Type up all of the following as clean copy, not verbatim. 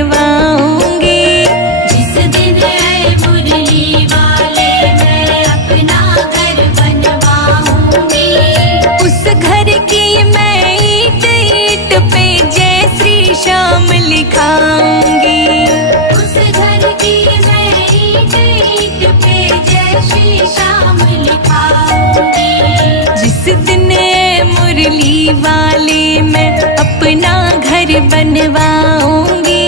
बनवाऊंगी। जिस दिन आए मुरली वाले मैं अपना घर बनवाऊंगी। उस घर की मैं ईंट ईंट पे जय श्री श्याम लिखाऊंगी। उस घर की मैं ईंट ईंट पे जय श्री श्याम लिखाऊंगी। जिस दिन मुरली वाले मैं अपना घर बनवाऊंगी।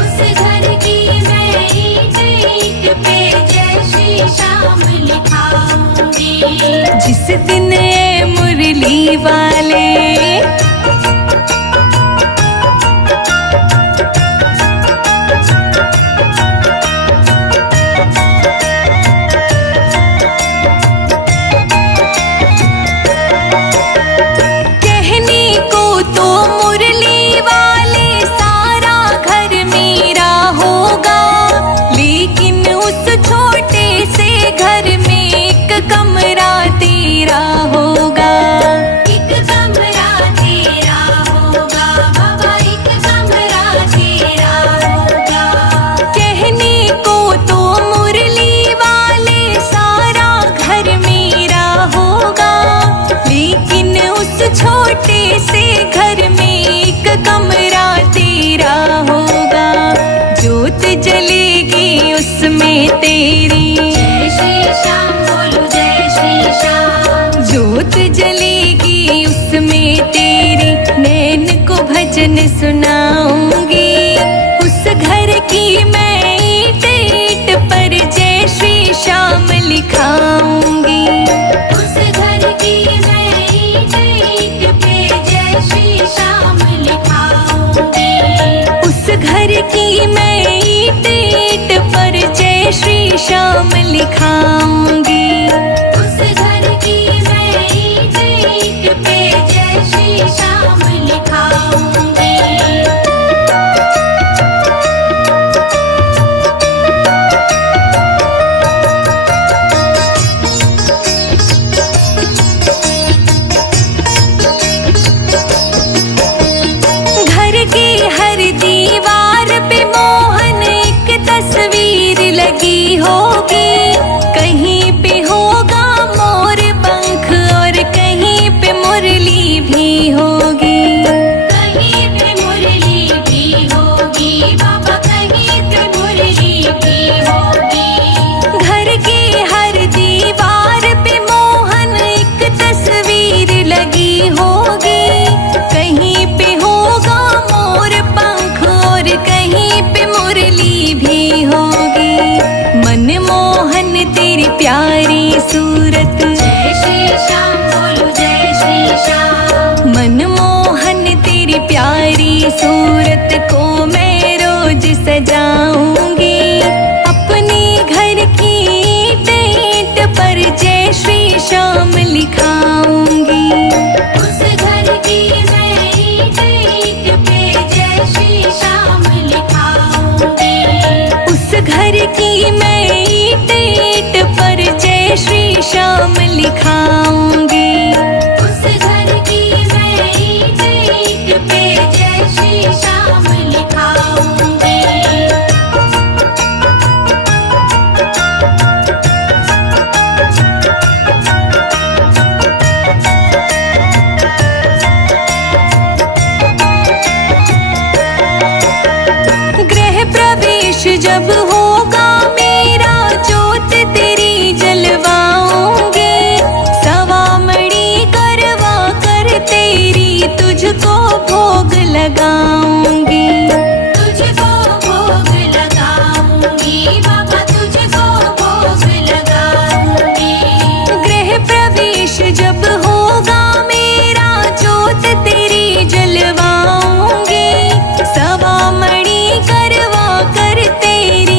उस घर की मैं ईंट ईंट पे जय श्री श्याम लिखाऊंगी। जिस दिन मुरली वाले कमरा तेरा होगा। एक कमरा तेरा होगा बाबा, एक कमरा तेरा होगा। कहने को तो मुरली वाले सारा घर मेरा होगा, लेकिन उस छोटे से घर में एक कमरा तेरा होगा। जोत जलेगी उसमें तेरी, जय श्री श्याम बोलो जय श्री श्याम। जोत जलेगी उसमें तेरी, नैन को भजन सुनाऊंगी। उस घर की मैं ईंट ईंट पर जय श्री श्याम लिखाऊंगी। उस घर की मैं ईंट ईंट पे जय श्री श्याम लिखाऊंगी। उस घर की मैं ईंट ईंट पर जय श्री श्याम लिखाऊंगी। उस घर की मैं ईंट ईंट पे जय श्री श्याम लिखाऊंगी। घर की हर दीवार पे मोहन एक तस्वीर लगी होगी। कहीं पे होगा मोर पंख और कहीं पे मुरली भी होगी। कहीं पे मुरली भी होगी बाबा, कहीं पे मुरली भी होगी। घर की हर दीवार पे मोहन एक तस्वीर लगी होगी। कहीं पे होगा मोर पंख और कहीं पे मुरली भी होगी। मनमोहन तेरी प्यारी सूरत, जय श्री श्याम बोलो जय श्री श्याम। मनमोहन तेरी प्यारी सूरत को मैं रोज सजाऊंगी। अपने घर की ईंट ईंट पर जय श्री श्याम लिखाऊंगी। उस घर की मैं ईंट ईंट पे जय श्री श्याम लिखाऊंगी। उस घर की मैं ईंट ईंट पर जय श्री श्याम लिखाऊंगी। उस घर की मैं ईंट ईंट पे जय श्री श्याम लिखाऊंगी। गृह प्रवेश जब होगा मेरा, जोत तेरी जलवाऊंगी। सवामणी करवा कर तेरी तुझको भोग लगाऊंगी। तुझको भोग लगाऊंगी बाबा, तुझको भोग लगाऊंगी। गृह प्रवेश जब होगा मेरा, जोत तेरी जलवाऊंगी। सवामणी करवा कर तेरी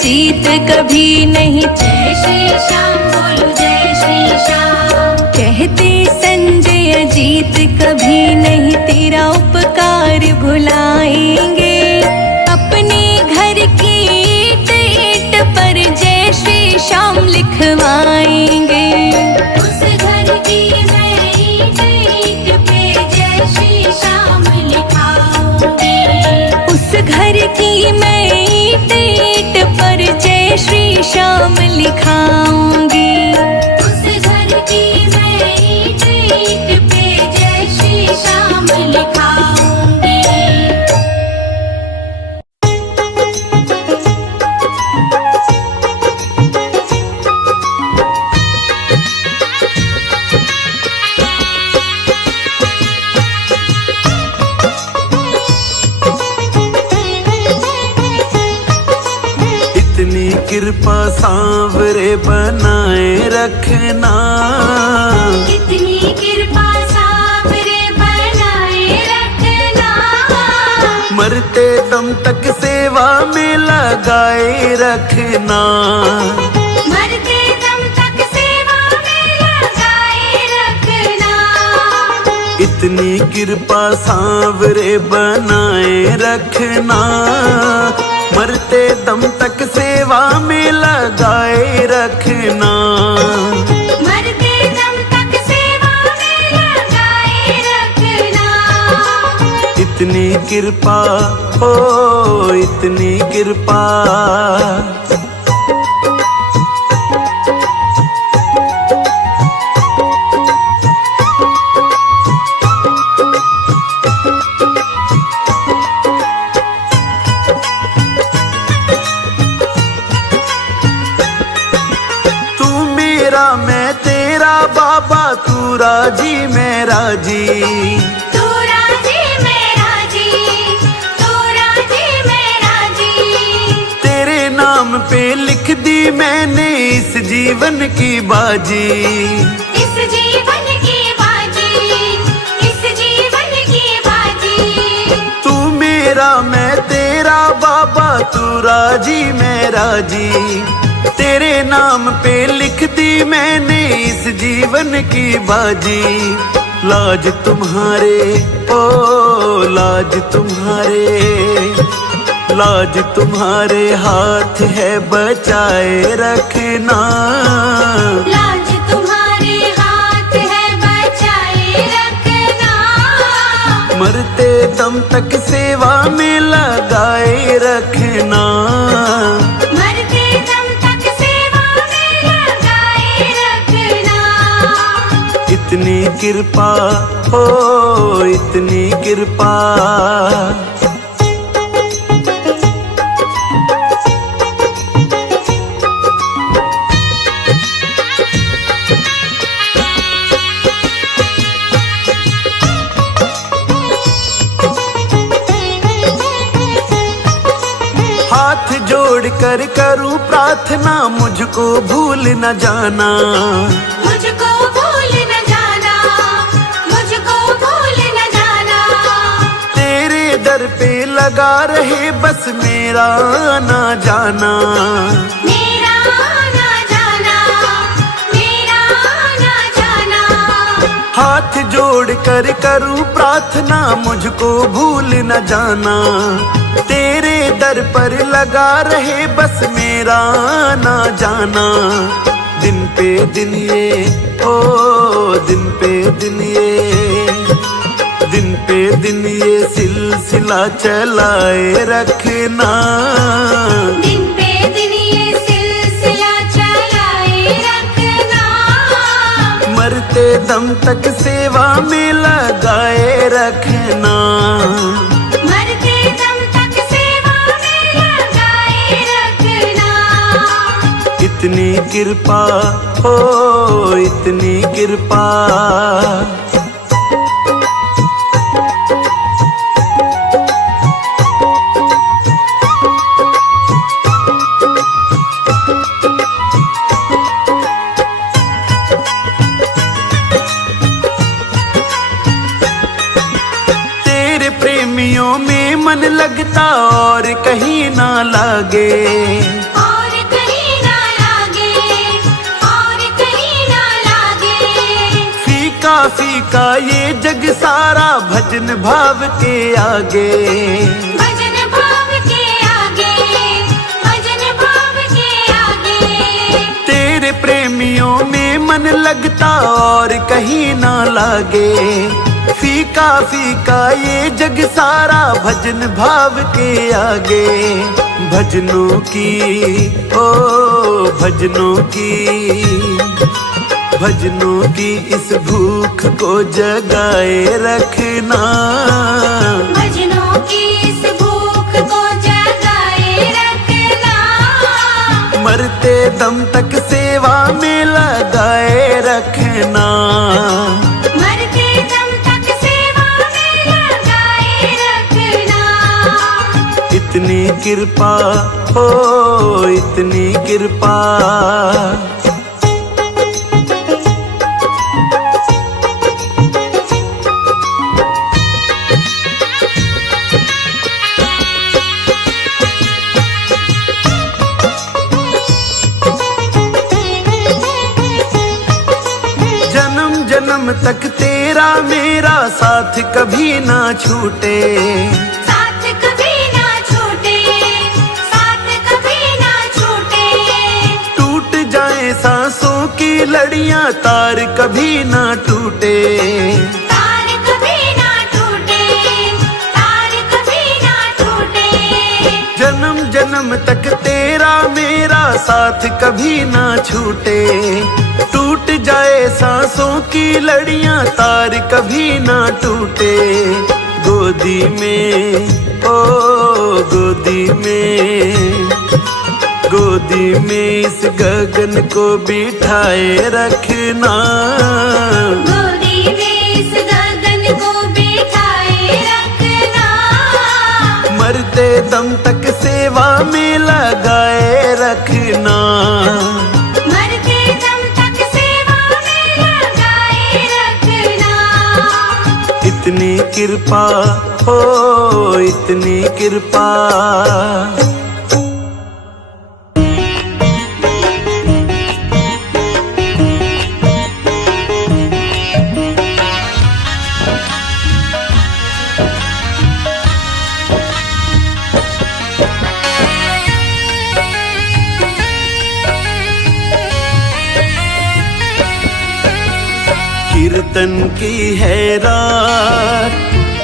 अजीत कभी नहीं। जय श्री श्याम बोलो जय श्री श्याम। कहते संजय अजीत कभी नहीं तेरा उपकार भुलाएंगे। अपने घर की ईंट ईंट पर जय श्री श्याम लिखवाएंगे। उस घर की मैं ईंट ईंट पे जय श्री श्याम लिखाऊंगी। उस घर की मैं ईंट ईंट पर जय श्री श्याम लिखाऊंगी। उस घर की मैं ईंट ईंट पे जय श्री श्याम लिखाऊंगी। इतनी कृपा सांवरे बनाए रखना। कितनी कृपा सांवरे बनाए रखना। मरते दम तक सेवा में लगाए रखना। मरते दम तक सेवा में लगाए रखना। इतनी कृपा सांवरे बनाए रखना। मरते दम तक सेवा में लगाए रखना। मरते दम तक सेवा में लगाए रखना। इतनी कृपा हो इतनी कृपा। मैं तेरा बाबा तू राजी मैं राजी। तू राजी मैं राजी। तू राजी मैं राजी। तेरे नाम पे लिख दी मैंने इस जीवन की बाजी। इस जीवन की बाजी। इस जीवन की बाजी। तू मेरा मैं तेरा बाबा तू राजी मैं राजी। तेरे नाम पे लिख दी मैंने इस जीवन की बाजी। लाज तुम्हारे ओ लाज तुम्हारे। लाज तुम्हारे हाथ है बचाए रखना। लाज तुम्हारे हाथ है बचाए रखना। मरते दम तक सेवा में लगाए रखना। मरते दम तक सेवा में लगाए रखना। इतनी कृपा हो इतनी कृपा। हाथ जोड़ कर करूं प्रार्थना मुझको भूल न जाना। मुझको भूल न जाना। मुझको भूल न जाना। तेरे दर पे लगा रहे बस मेरा ना जाना। मेरा ना जाना। मेरा ना जाना। हाथ जोड़ कर करूं प्रार्थना मुझको भूल न जाना। तेरे दर पर लगा रहे बस मेरा ना जाना। दिन पे दिन ये ओ दिन पे दिन ये। दिन पे दिन ये सिलसिला चलाए रखना। दिन पे दिन ये सिलसिला चलाए रखना। मरते दम तक सेवा में लगाए रखना। मरते दम तक सेवा में लगाए रखना। इतनी कृपा हो इतनी कृपा। प्रेमियों में मन लगता और कहीं ना लागे। और फीका ये जग सारा भजन भाव के आगे, भजन भाव के आगे, भजन भाव के आगे। तेरे प्रेमियों में मन लगता और कहीं ना लागे। फीका फीका ये जग सारा भजन भाव के आगे। भजनों की ओ भजनों की, भजनों की इस भूख को जगाए रखना। भजनों की इस भूख को जगाए रखना। मरते दम तक सेवा में लगाए रखना। मरते दम तक सेवा में लगाए रखना। इतनी कृपा हो इतनी कृपा। जन्म जन्म तक तेरा मेरा साथ कभी ना छूटे। साथ कभी ना छूटे, साथ कभी ना छूटे। टूट जाए सांसों की लड़ियां तार कभी ना टूटे। तार कभी ना टूटे, तार कभी ना टूटे। जन्म जन्म तक तेरा मेरा साथ कभी ना छूटे। टूट जाए सांसों की लड़ियां तार कभी ना टूटे। गोदी में ओ गोदी में, गोदी में इस गगन को बिठाए रखना। गोदी में इस गगन को बिठाए रखना। मरते दम तक सेवा में लगाए रखना। मरते दम तक सेवा में लगाए रखना। इतनी कृपा हो इतनी कृपा। कीर्तन की है रात,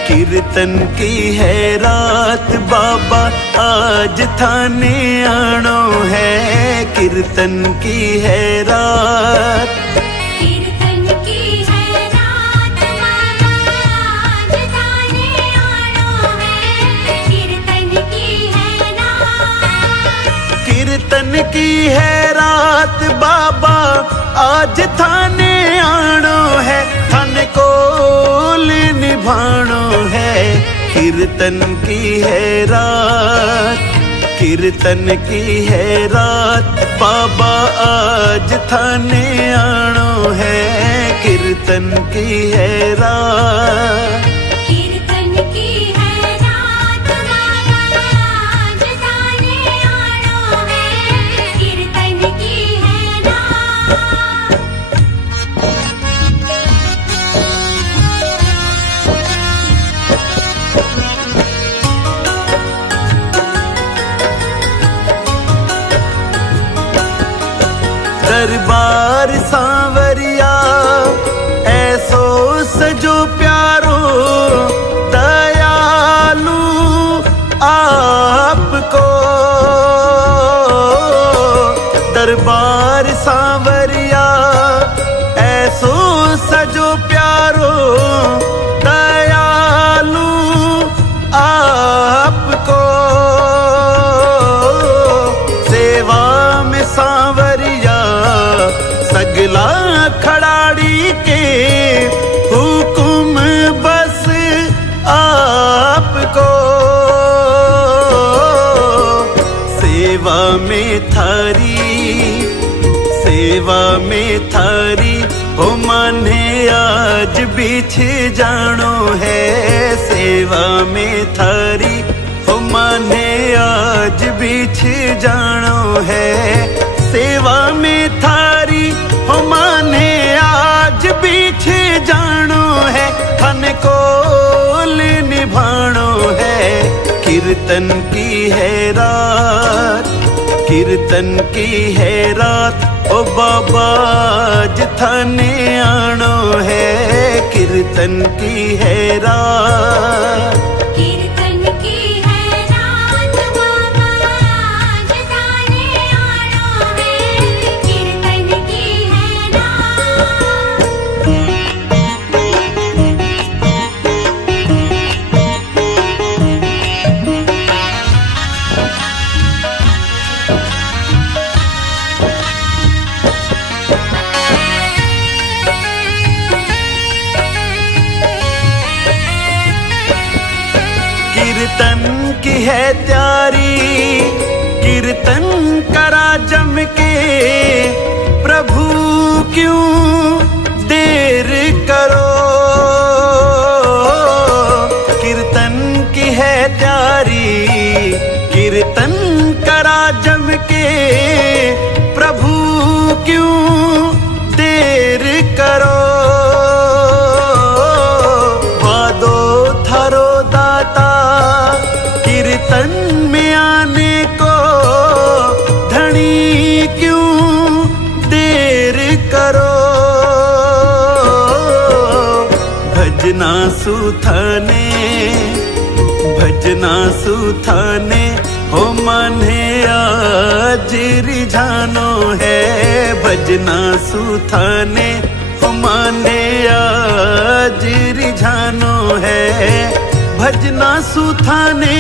कीर्तन की है रात, बाबा आज थाने आनो है। कीर्तन की है रात, कीर्तन की है रात, बाबा आज थाने आनो है। कीर्तन की है रात। कीर्तन की है रात, बाबा आज थाने आनो है। थाने कोल निभानो है। कीर्तन की है रात, कीर्तन की है रात, बाबा आज थाने आनो है। कीर्तन की है रात। कीर्तन की है रात, बाबा आज थाने आनो है। कीर्तन की है रात। दरबार सांवरिया ऐसो सजो प्यारो, दयालु आपको। दरबार सांवरिया ऐसो सजो प्यारो, दयालु आपको। सेवा में सांवरिया सगला खड़ाड़ी के, हुकुम बस आपको। सेवा में थारी, सेवा में थारी, हो माने आज बिछ जानो है। सेवा में थारी, हो माने आज बिछ जानो है। सेवा में थारी, हो माने आज बिछ जानो कीर्तन की है रात, कीर्तन की है रात, ओ बाबा जिथाने आनो है, कीर्तन की है रात। कीर्तन की है रात बाबा जिताने आना है, कीर्तन की है रात। कीर्तन की है त्यारी, कीर्तन करा जम के, प्रभु क्यों देर करो। कीर्तन की है त्यारी, कीर्तन करा जम के, प्रभु क्यों देर करो। वादो थारो दाता कीर्तन में आने को, धनी क्यों देर करो। भजना सुथाने, भजना सुथाने, हो माने आज रिझानो है, भजना सुथाने, हो माने आज रिझानो है, भजना सुथाने,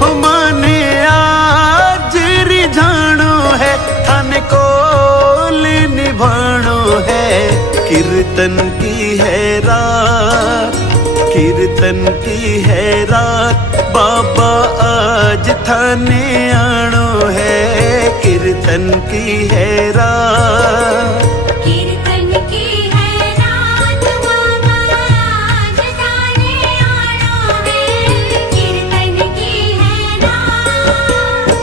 हो माने आज रिझानो है, थाने को निभानो है। कीर्तन की है रात, कीर्तन की है रात, बाबा आज थाने आनो है, कीर्तन की है रात। कीर्तन की है रात बाबा जिताने आना है, कीर्तन की है रात।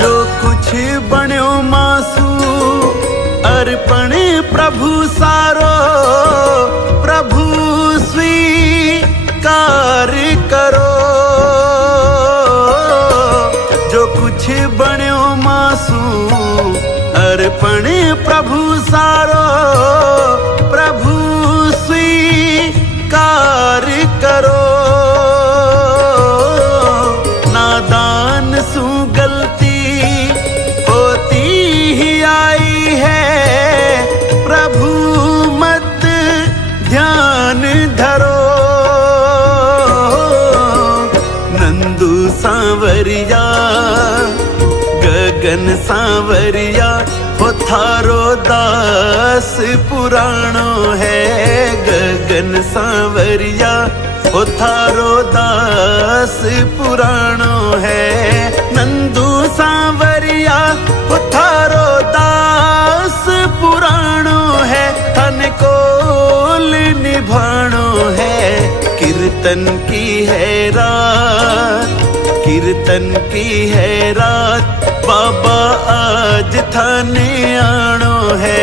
जो कुछ बण्यो मासू अर्पण प्रभु सारो, प्रभु स्वीकार करो। जो कुछ बण्यो मासू अर्पण प्रभु सारो, प्रभु स्वीकार करो। नादान सु गलती होती ही आई है, प्रभु मत ध्यान धरो। नंदू सांवरिया गगन सांवरिया, हो थारो दास पुराणो है, गगन सांवरिया, हो थारो दास पुराणो है। नंदू सांवरिया, हो थारो दास पुराणो है, थन को निभाणो है। कीर्तन की है रात, कीर्तन की है रात, बाबा आज थाने आनो है,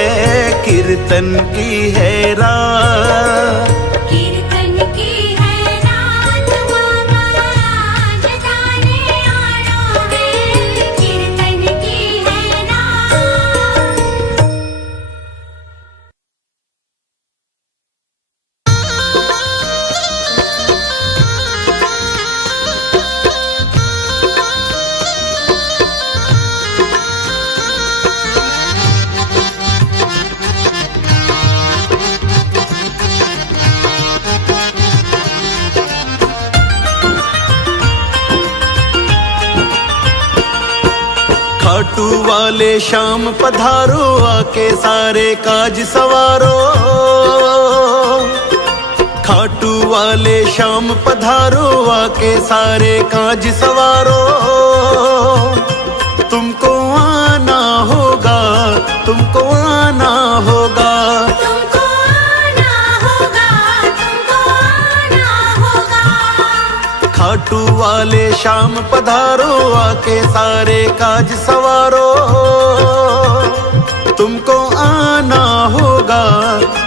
कीर्तन की है रात। कीर्तन की है रात बाबा जिताने आना है, कीर्तन की है रात। खाटू वाले शाम पधारो, आके सारे काज सवारो। खाटू वाले शाम पधारो, आके सारे काज सवारो। तुमको आना होगा, तुमको आना होगा, तुमको आना होगा, तुमको आना होगा। खाटू वाले शाम पधारो, आके सारे काज सवारो। तुमको आना होगा,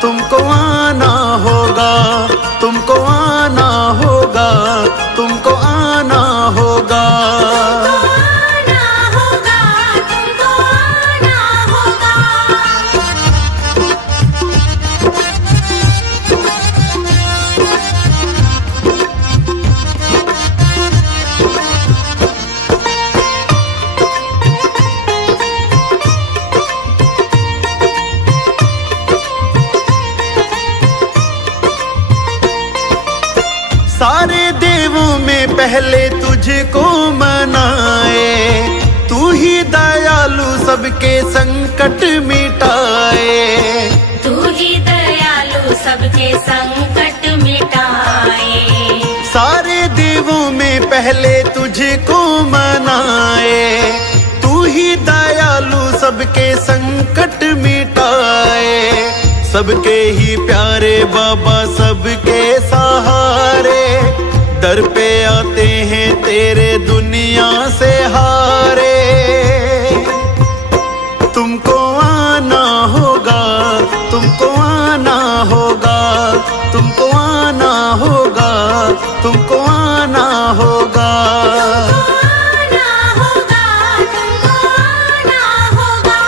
तुमको आना होगा, तुमको आना होगा, तुमको आना होगा। आना होगा, तुमको आना होगा। सारे देवों में पहले तुझको मनाए, तू ही दयालु सबके संकट मिटाए। तू ही दयालु सबके संकट मिटाए। सारे देवों में पहले तुझको मनाए, तू ही दयालु सबके संकट मिटाए। सबके ही प्यारे बाबा सबके सहारे, दर पे आते हैं तेरे दुनिया से हारे। तुमको आना होगा, तुमको आना होगा, तुमको आना होगा, तुमको आना होगा। आना होगा, तुमको आना होगा।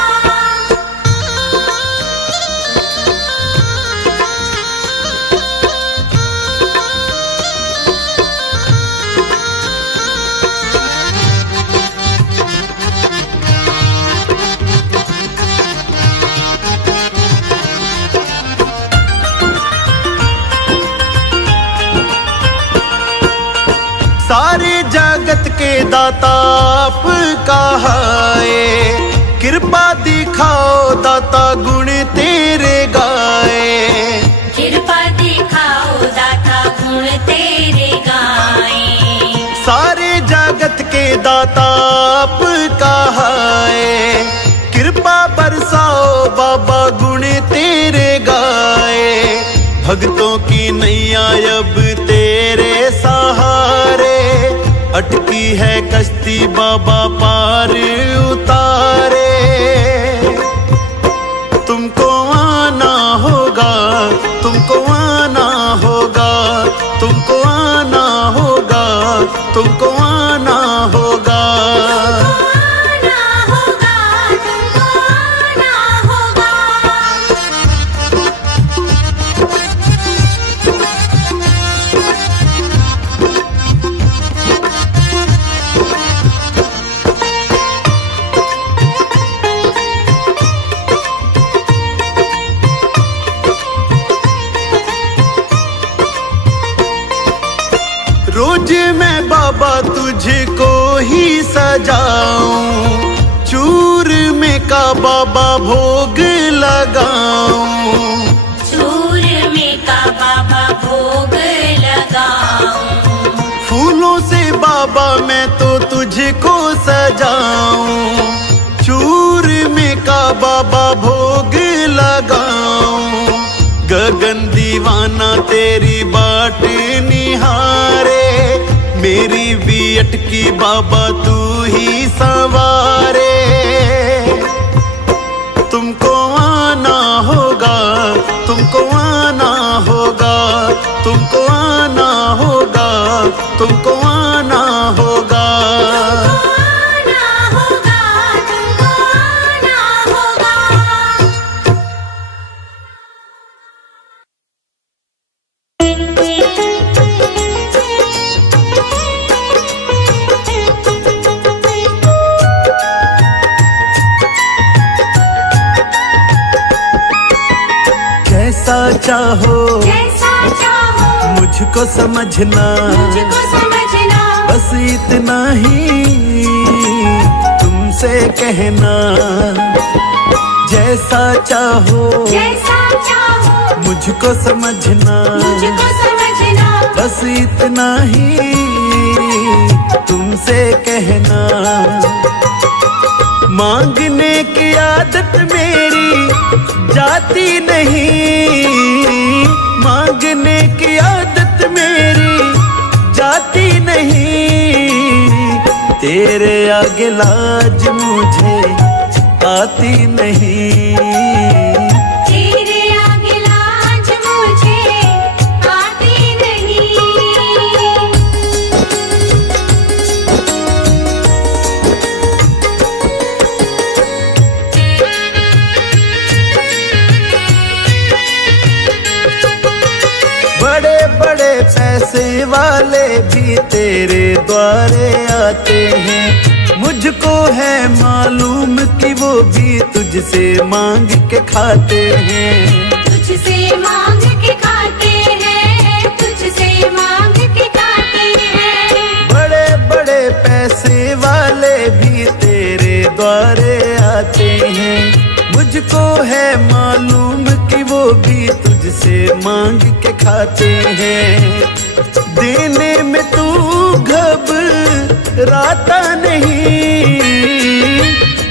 सारे जगत के दाता आप कहाए, कृपा दिखाओ दाता गुण तेरे गाए। कृपा दिखाओ दाता गुण तेरे गाए। सारे जगत के दाता आप कहाए, कृपा बरसाओ बाबा गुण तेरे गाए। भक्तों की नैया अब तेरे सहारे, अटकी है कश्ती बाबा पार उतारे। तुमको आना होगा, तुमको आना होगा, तुमको आना होगा, तुमको आना होगा। आना होगा, तुमको आना होगा। रोज मैं बाबा तुझको ही सजाऊं, चूर में का बाबा भोग लगाऊं। चूर में का बाबा भोग लगाऊं। फूलों से बाबा मैं तो तुझको सजाऊं, चूर में का बाबा भोग लगाऊं। गगन दीवाना तेरी बाट निहारे, मेरी भी अटकी बाबा तू ही संवारे। तुमको आना होगा, तुमको आना होगा, तुमको आना होगा, तुमको आना होगा। आना होगा, तुमको आना होगा। जैसा चाहो जैसा चाहो मुझको समझना, मुझको समझना। बस इतना ही तुमसे कहना। जैसा चाहो जैसा चाहो मुझको समझना, मुझको समझना। बस इतना ही तुमसे कहना। मांगने की आदत मेरी जाती नहीं, मांगने की आदत मेरी जाती नहीं। तेरे आगे लाज मुझे आती नहीं। तेरे आगे लाज मुझे आती नहीं। बड़े बड़े पैसे वाले भी तेरे द्वारे आते हैं, मुझको है मालूम कि वो भी तुझसे मांग के खाते हैं। तुझसे मांग के खाते हैं, तुझसे मांग के खाते हैं। बड़े बड़े पैसे वाले भी तेरे द्वारे आते हैं, मुझको है मालूम कि वो भी तुझसे मांग के खाते हैं। देने में तू घबराता नहीं,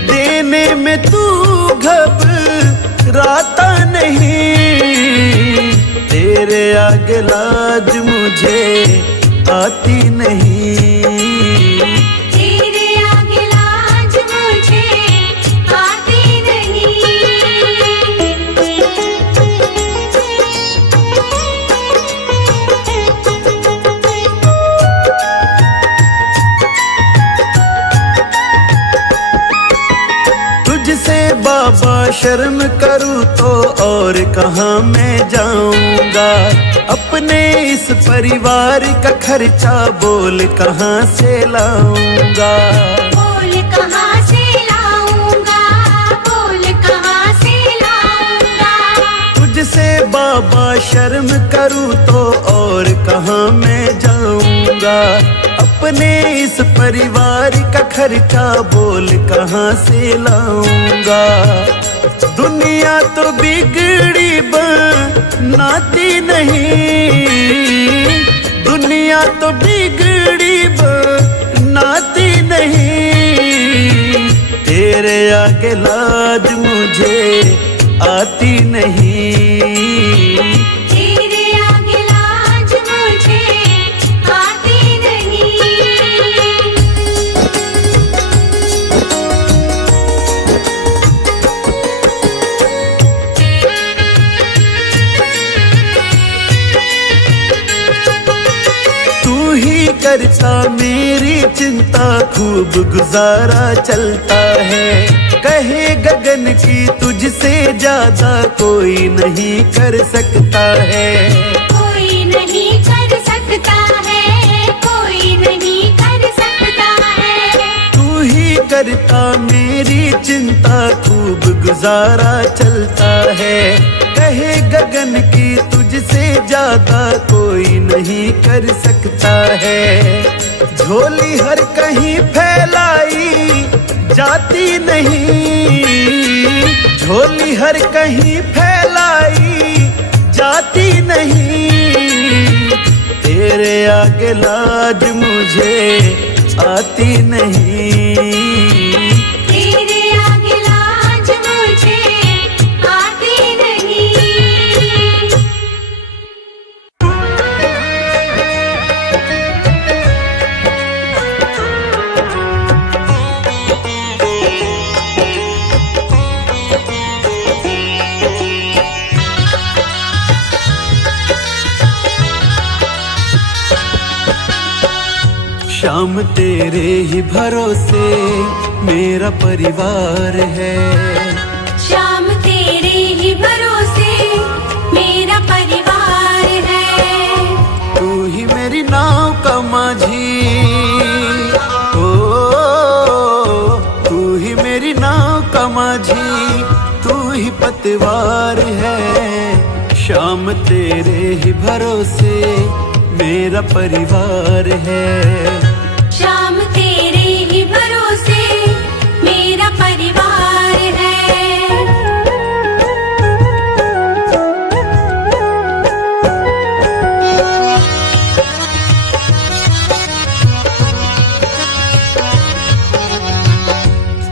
देने में तू घबराता नहीं। तेरे आगे लाज मुझे आती नहीं। तेरे आगे लाज मुझे आती नहीं। तुझसे बाबा शर्म करूँ तो और कहाँ मैं जाऊंगा, अपने इस परिवार का खर्चा बोल कहाँ से लाऊंगा। बोल कहाँ से लाऊंगा, बोल कहाँ से लाऊंगा। तुझसे बाबा शर्म करूँ तो और कहाँ मैं जाऊंगा, अपने इस परिवार का खर्चा बोल कहाँ से लाऊंगा। दुनिया तो बिगड़ी बनाती नहीं, दुनिया तो बिगड़ी बनाती नहीं। तेरे आगे लाज मुझे आती नहीं। तेरे आगे लाज मुझे आती नहीं। तू ही करता मेरी चिंता, खूब गुजारा चलता है। कहे गगन की तुझसे ज्यादा कोई नहीं कर सकता है। कोई नहीं कर सकता है, कोई नहीं कर सकता है। तू ही करता मेरी चिंता, खूब गुजारा चलता है। कहे गगन की तुझसे ज्यादा कोई नहीं कर सकता है। झोली हर कहीं फैलाई जाती नहीं, झोली हर कहीं फैलाई जाती नहीं। तेरे आगे लाज मुझे आती नहीं। तेरे आगे लाज मुझे आती नहीं। शाम तेरे ही भरोसे मेरा परिवार है, शाम तेरे ही भरोसे मेरा परिवार है। तू ही मेरी नाव का माझी, ओ तू ही मेरी नाव का माझी, तू ही पतवार है। शाम तेरे ही भरोसे मेरा परिवार है। शाम तेरे ही भरोसे मेरा परिवार है।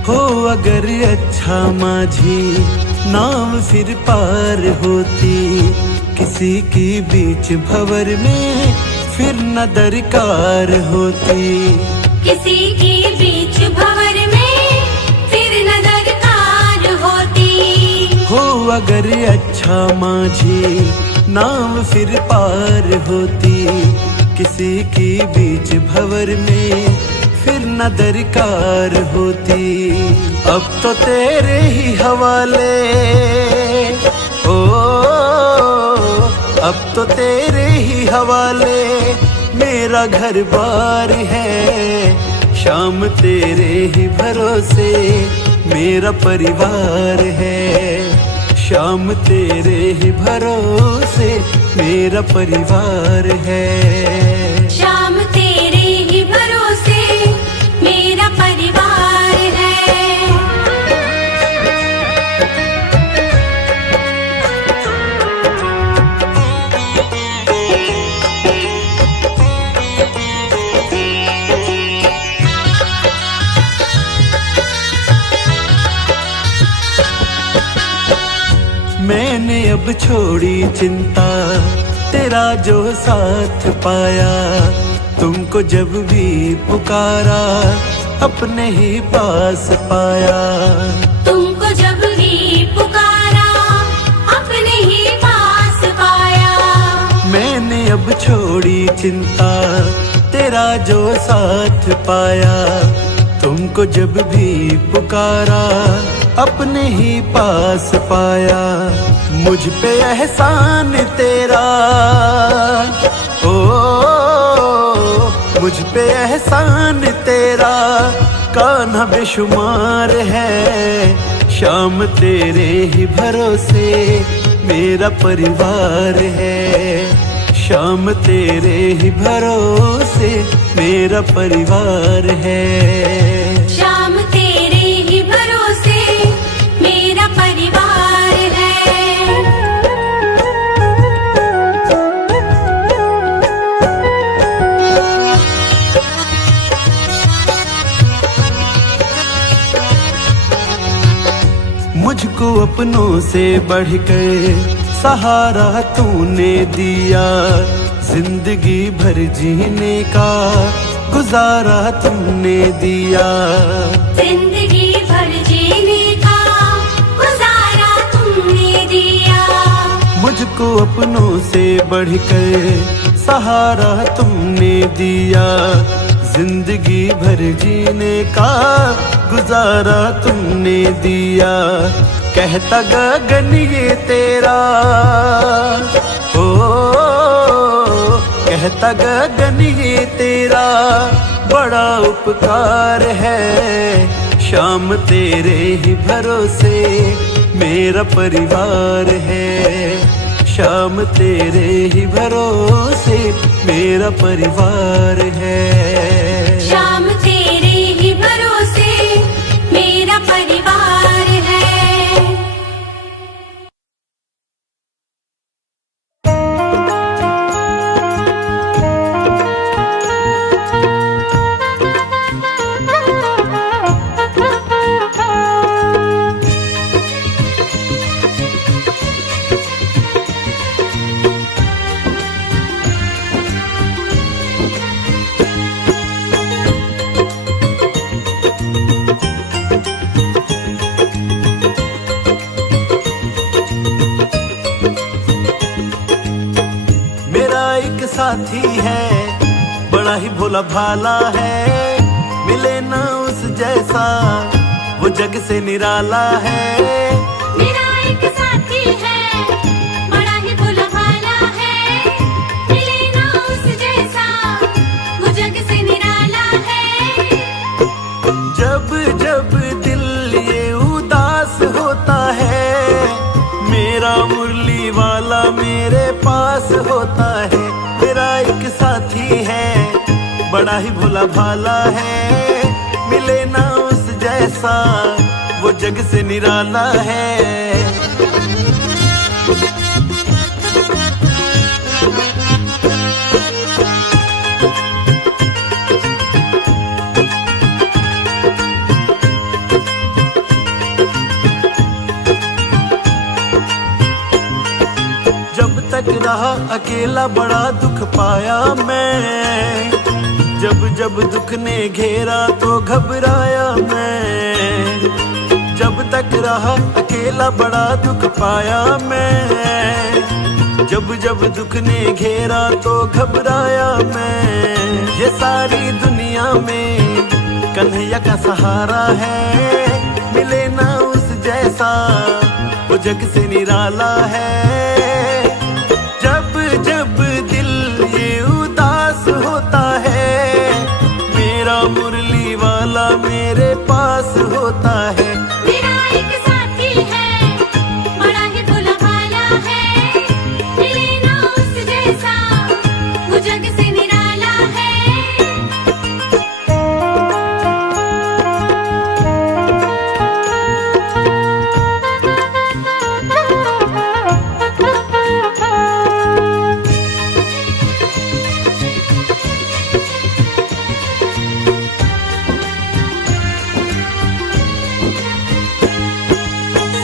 हो अगर अच्छा माझी नाव फिर पार होती, किसी की बीच भंवर में फिर न दरकार होती। किसी की बीच भंवर में फिर न दरकार होती। हो अगर अच्छा माझी नाव फिर पार होती, किसी की बीच भंवर में फिर न दरकार होती। अब तो तेरे ही हवाले ओ, अब तो तेरे ही हवाले मेरा घर बार है। शाम तेरे ही भरोसे मेरा परिवार है। शाम तेरे ही भरोसे मेरा परिवार है। शाम तेरे ही भरोसे मेरा परिवार है। मैंने अब छोड़ी चिंता, तेरा जो साथ पाया। तुमको जब भी पुकारा अपने ही पास पाया। तुमको जब भी पुकारा अपने ही पास पाया। मैंने अब छोड़ी चिंता, तेरा जो साथ पाया। तुमको जब भी पुकारा अपने ही पास पाया। मुझ पे एहसान तेरा ओ, मुझ पे एहसान तेरा कान्हा बेशुमार है। शाम तेरे ही भरोसे मेरा परिवार है। शाम तेरे ही भरोसे मेरा परिवार है। शाम तेरे ही भरोसे मेरा परिवार है। मुझको अपनों से बढ़कर सहारा तूने दिया। जिंदगी भर जीने का गुजारा तुमने दिया। जिंदगी भर जीने का गुजारा तुमने दिया। मुझको अपनों से बढ़कर सहारा तुमने दिया। जिंदगी भर जीने का गुजारा तुमने दिया। कहता गगन ये तेरा ओ, कहता गगन ये तेरा बड़ा उपकार है। शाम तेरे ही भरोसे मेरा परिवार है। शाम तेरे ही भरोसे मेरा परिवार है। शाम तेरे ही भरोसे मेरा परिवार है। साथी है बड़ा ही भोला भाला है। मिले ना उस जैसा वो जग से निराला है। मेरा एक साथी है बड़ा ही भोला भाला है। मिले ना उस जैसा वो जग से निराला है। जब जब दिल ये उदास होता है, मेरा मुरली वाला मेरे पास होता है। मेरा एक साथी है बड़ा ही भोला भाला है। मिले ना उस जैसा वो जग से निराला है। जब तक रहा अकेला बड़ा दुख पाया मैं। जब जब दुख ने घेरा तो घबराया मैं, जब तक रहा अकेला बड़ा दुख पाया मैं। जब जब दुख ने घेरा तो घबराया मैं, ये सारी दुनिया में कन्हैया का सहारा है। मिले ना उस जैसा वो जग से निराला है। जब जब दिल ये उदास होता है, मेरा मुरली वाला मेरे पास होता है। मेरा एक साथी है, बड़ा ही भोला भाला है। मिले ना उस जैसा वो जग से निराला है।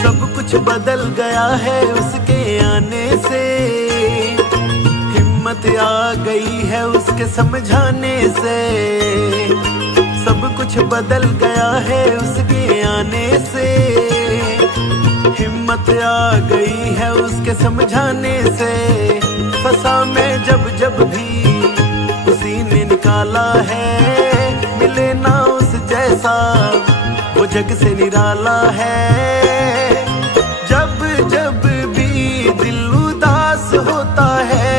सब कुछ बदल गया है उसके आने से, हिम्मत आ गई है उसके समझाने से। सब कुछ बदल गया है उसके आने से, हिम्मत आ गई है उसके समझाने से। फंसा मैं जब जब भी उसी ने निकाला है, मिले ना उस जैसा वो जग से निराला है। जब जब भी दिल उदास होता है,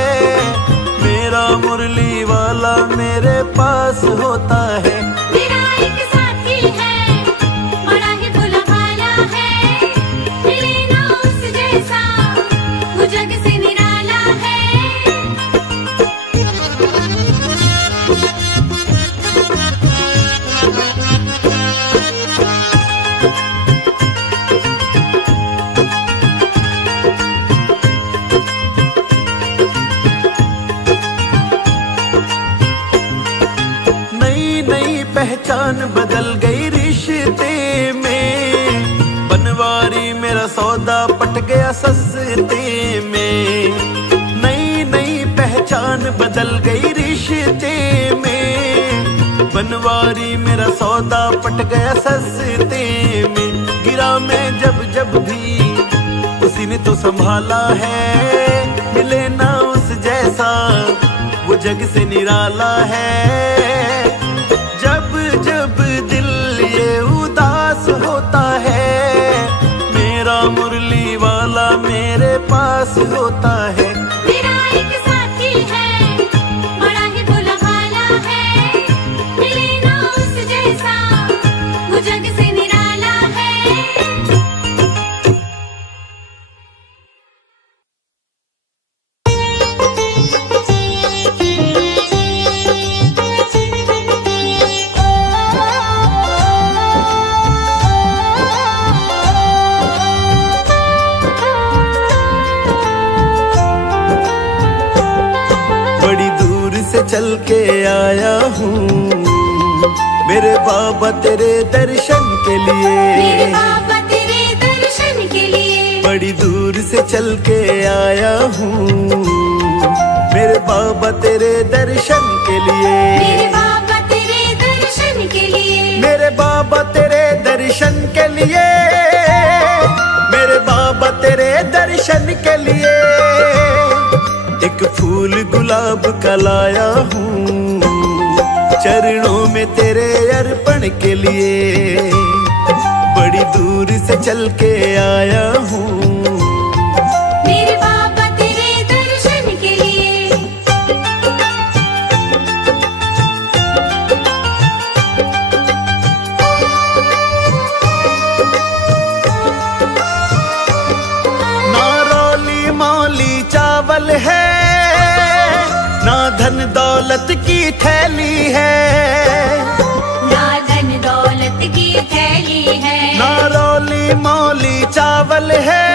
मेरा मुरली वाला मेरे पास होता है। मेरा एक साथी है, बड़ा ही भोला भाला है। मिले ना उस जैसा वो जग से निराला है। नई नई पहचान बदल गई रिश्ते में, बनवारी मेरा सौदा पट गया सस्ते में। नई नई पहचान बदल गई रिश्ते में, बनवारी मेरा सौदा पट गया सस्ते में। गिरा मैं जब जब भी उसी ने तो संभाला है, मिले ना उस जैसा वो जग से निराला है। जब जब दिल ये उदास होता है, मेरा मुरली वाला मेरे पास होता है। मेरा एक साथी है, बड़ा ही भोला भाला है। मिले ना उस जैसा वो जग से निराला है। बड़ी दूर से चल के आया हूँ मेरे बाबा तेरे दर्शन के लिए। मेरे बाबा तेरे दर्शन के लिए। बड़ी दूर से चल के आया हूँ मेरे बाबा तेरे दर्शन के लिए। मेरे बाबा तेरे दर्शन के लिए। मेरे बाबा तेरे दर्शन के लिए, मेरे बाबा तेरे दर्शन के लिए। एक फूल गुलाब का लाया हूँ चरणों में तेरे अर्पण के लिए। बड़ी दूर से चल के आया हूँ मेरे बाबा तेरे दर्शन के लिए। ना रोली मौली चावल है, ना धन दौलत की थैली है। ना धन दौलत की थैली है। ना रोली मौली चावल है,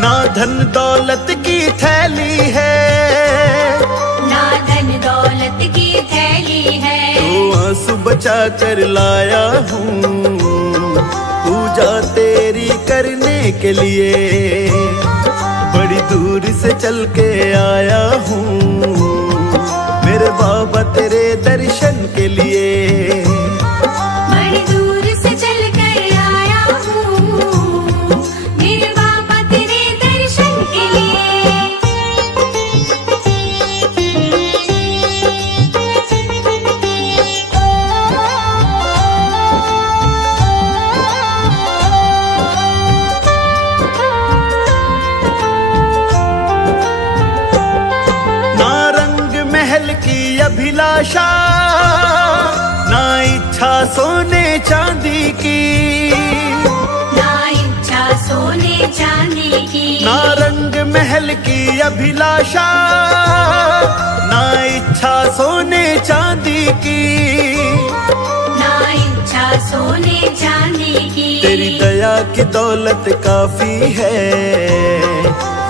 ना धन दौलत की थैली है। ना धन दौलत की थैली है। तो आंसू बचा कर लाया हूँ पूजा तेरी करने के लिए। बड़ी दूर से चल के आया हूँ मेरे बाबा बाबा तेरे दर्शन के लिए। बड़ी दूर से चल कर आया हूँ मेरे बाबा तेरे दर्शन के लिए। ना रंग महल की अभिलाषा, ना इच्छा सोने चांदी की। ना इच्छा सोने चांदी की। ना रंग महल की अभिलाषा, ना इच्छा सोने चांदी की। ना इच्छा सोने चांदी की। तेरी दया की दौलत काफी है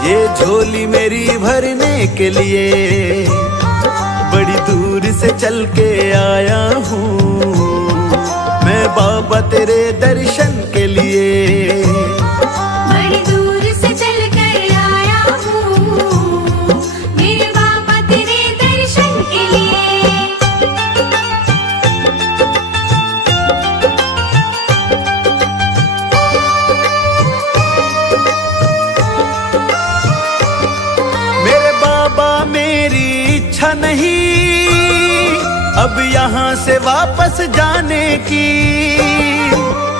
ये झोली मेरी भरने के लिए। बड़ी दूर से चल के आया हूँ मैं बाबा तेरे दर्शन के लिए। बड़ी दूर से चल कर आया हूँ मेरे बाबा तेरे दर्शन के लिए। मेरे बाबा मेरी इच्छा नहीं अब यहाँ से वापस जाने की।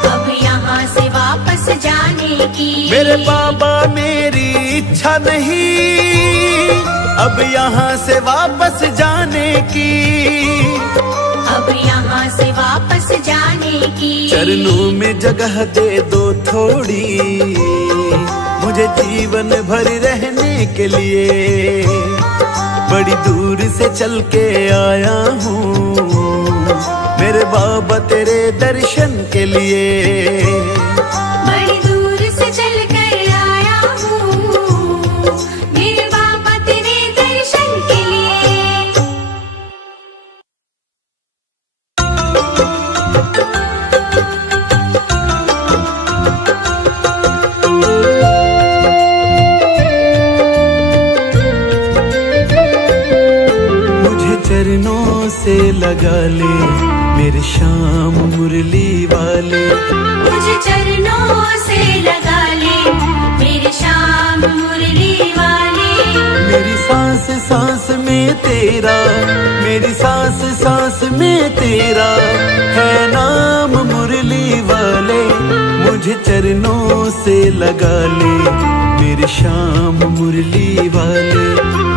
अब यहाँ से वापस जाने की। मेरे बाबा मेरी इच्छा नहीं अब यहाँ से वापस जाने की। अब यहाँ से वापस जाने की। चरणों में जगह दे दो थोड़ी मुझे जीवन भर रहने के लिए। बड़ी दूर से चल के आया हूँ मेरे बाबा तेरे दर्शन के लिए। बड़ी दूर से चल कर आया हूँ मेरे बाबा तेरे दर्शन के लिए। मुझे चरणों से लगा ले मेरे श्याम मुरली वाले। मुझे चरणों से लगा ले मेरे श्याम मुरली वाले। मेरी सांस सांस में तेरा, मेरी सांस सांस में तेरा है नाम मुरली वाले। मुझे चरणों से लगा ले मेरे श्याम मुरली वाले।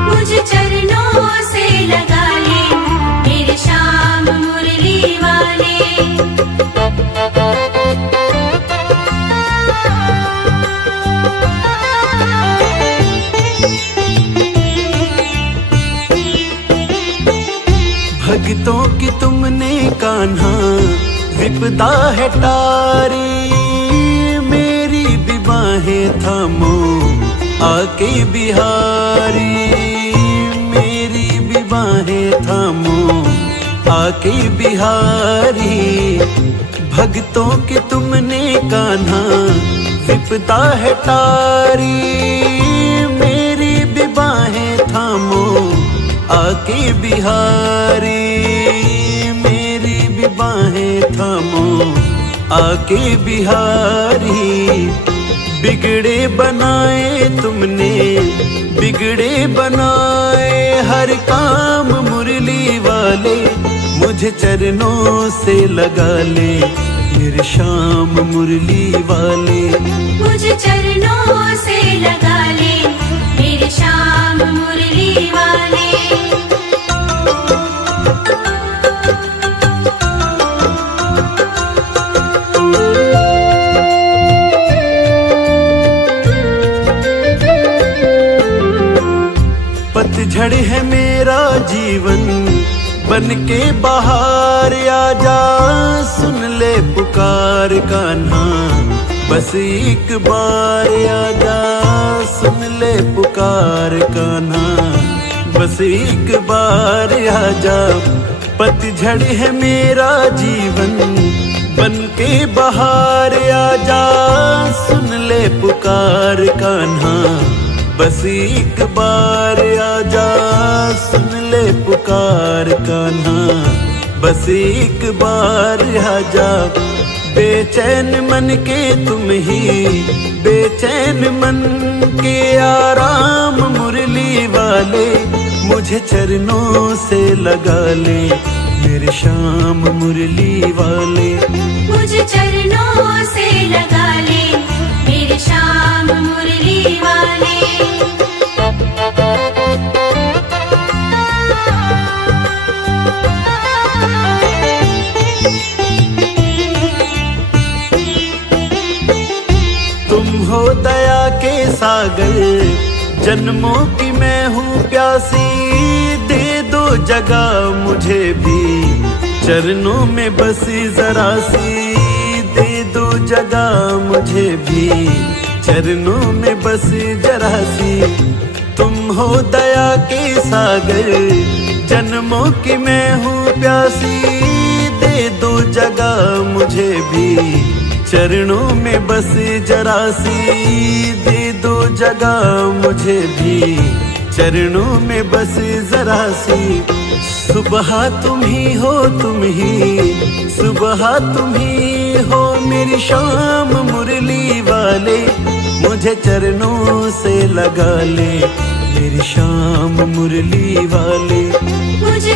मुझे चरणों से लगा ले मेरे श्याम मुरली वाले। भक्तों की तुमने कान्हा विपदा है टारी। मेरी भी बाहें थामो आके बिहारी। मेरी भी बाहें थामो आके बिहारी। भक्तों की तुमने कान्हा विपदा है टारी। मेरी भी बाहें थामो आके बिहारी। मेरी भी बाहें थामो आके बिहारी। बिगड़े बनाए तुमने, बिगड़े बनाए हर काम मुरली वाले। मुझे चरणों से लगा ले मेरे श्याम मुरली वाले। मुझे चरणों से लगा ले मेरे श्याम मुरली वाले। पतझड़ है मेरा जीवन बन के बाहर आजा। सुन ले पुकार कान्हा बस एक बार आजा। सुन ले पुकार कान्हा बस एक बार आजा। पतझड़ है मेरा जीवन बन के बाहर आजा। सुन ले पुकार कान्हा बस एक बार आजा। सुन ले ले पुकार कान्हा, बस एक बार आजा। बेचैन मन के तुम ही, बेचैन मन के आराम मुरली वाले, मुझे चरणों से लगा ले मेरे श्याम मुरली वाले। मुझे चरणों से लगा ले मेरे श्याम मुरली वाले। तुम हो दया के सागर, जन्मों की मैं हूँ प्यासी, दे दो जगह मुझे भी चरणों में बसी जरा सी, दे दो जगह मुझे भी चरणों में बसी जरा सी। तुम हो दया के सागर, जन्मों की मैं हूँ प्यासी, दे दो जगह मुझे भी चरणों में बस जरा सी, दे दो जगह मुझे भी चरणों में बस जरा सी। सुबह तुम ही हो, तुम ही सुबह तुम ही हो मेरी शाम मुरली वाले, मुझे चरणों से लगा ले मेरी शाम मुरली वाले। मुझे